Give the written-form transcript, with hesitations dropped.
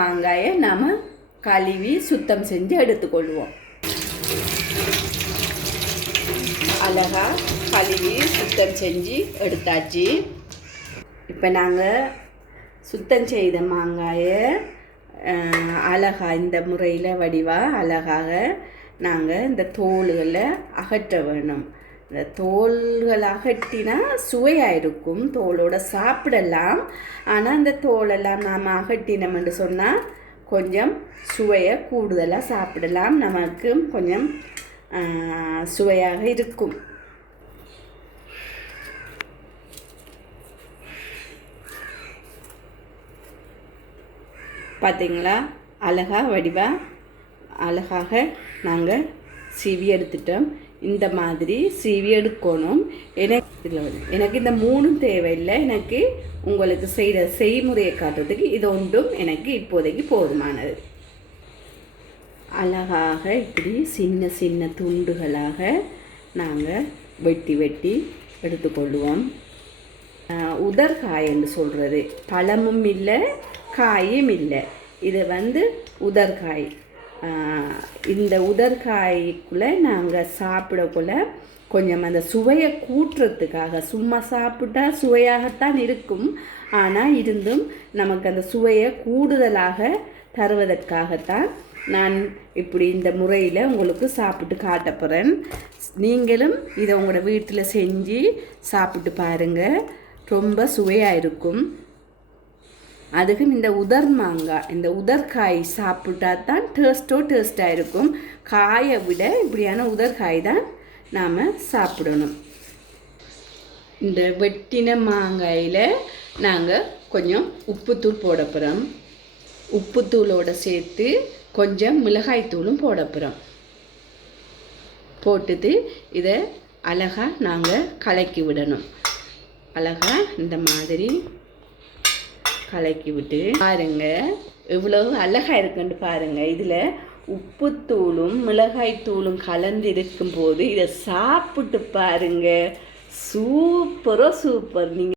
மாங்காயை நாம் கழுவி சுத்தம் செஞ்சு எடுத்துக்கொள்வோம். அழகா கழுவி சுத்தம் செஞ்சு எடுத்தாச்சு. இப்போ நாங்கள் சுத்தம் செய்த மாங்காயை அழகா இந்த முறையில் வடிவாக அழகாக நாங்கள் இந்த தோல்களை அகற்ற வேணும். இந்த தோல்கள் அகட்டினா சுவையாக இருக்கும், தோலோடு சாப்பிடலாம். ஆனால் இந்த தோலெல்லாம் நாம் அகட்டினோம்னு சொன்னால் கொஞ்சம் சுவையை கூடுதலாக சாப்பிடலாம், நமக்கு கொஞ்சம் சுவையாக இருக்கும். பார்த்தீங்களா, அழகாக நாங்கள் சீவி எடுத்துட்டோம். இந்த மாதிரி சீவி எடுக்கணும். எனக்கு இந்த மூணும் தேவையில்லை. எனக்கு உங்களுக்கு செய்கிற செய்முறையை காட்டுறதுக்கு இது ஒன்றும் எனக்கு இப்போதைக்கு போதுமானது. அழகாக இப்படி சின்ன சின்ன துண்டுகளாக நாங்கள் வெட்டி வெட்டி எடுத்துக்கொள்வோம். உதர்காய் என்று சொல்கிறது, பழமும் இல்லை காயும் இல்லை. இது உதர்காய். இந்த உதர்காய்க்குள்ளே நாங்கள் சாப்பிடக்குள்ள கொஞ்சம் அந்த சுவையை கூட்டுறதுக்காக, சும்மா சாப்பிட்டா சுவையாகத்தான் இருக்கும், ஆனால் இருந்தும் நமக்கு அந்த சுவையை கூடுதலாக தருவதற்காகத்தான் நான் இப்படி இந்த முறையில் உங்களுக்கு சாப்பிட்டு காட்ட போகிறேன். நீங்களும் இதை உங்களோட வீட்டில் செஞ்சு சாப்பிட்டு பாருங்கள், ரொம்ப சுவையாக இருக்கும். அதுக்கும் இந்த மாங்காய், இந்த உதர்காய் சாப்பிட்டா தான் டேஸ்ட்டாக இருக்கும். காயை விட இப்படியான உதர்காய் தான் நாம் சாப்பிடணும். இந்த வெட்டின மாங்காயில் நாங்கள் கொஞ்சம் உப்புத்தூள் போட போகிறோம். உப்புத்தூளோடு சேர்த்து கொஞ்சம் மிளகாய்த்தூளும் போட போகிறோம். போட்டுட்டு இதை அழகாக நாங்கள் கலக்கி விடணும். அழகாக இந்த மாதிரி கலக்கி விட்டு பாருங்க, எவ்வளவு அழகாக இருக்குன்னு பாருங்கள். இதில் உப்புத்தூளும் மிளகாய்த்தூளும் கலந்து இருக்கும்போது இதை சாப்பிட்டு பாருங்கள், சூப்பர். நீங்கள்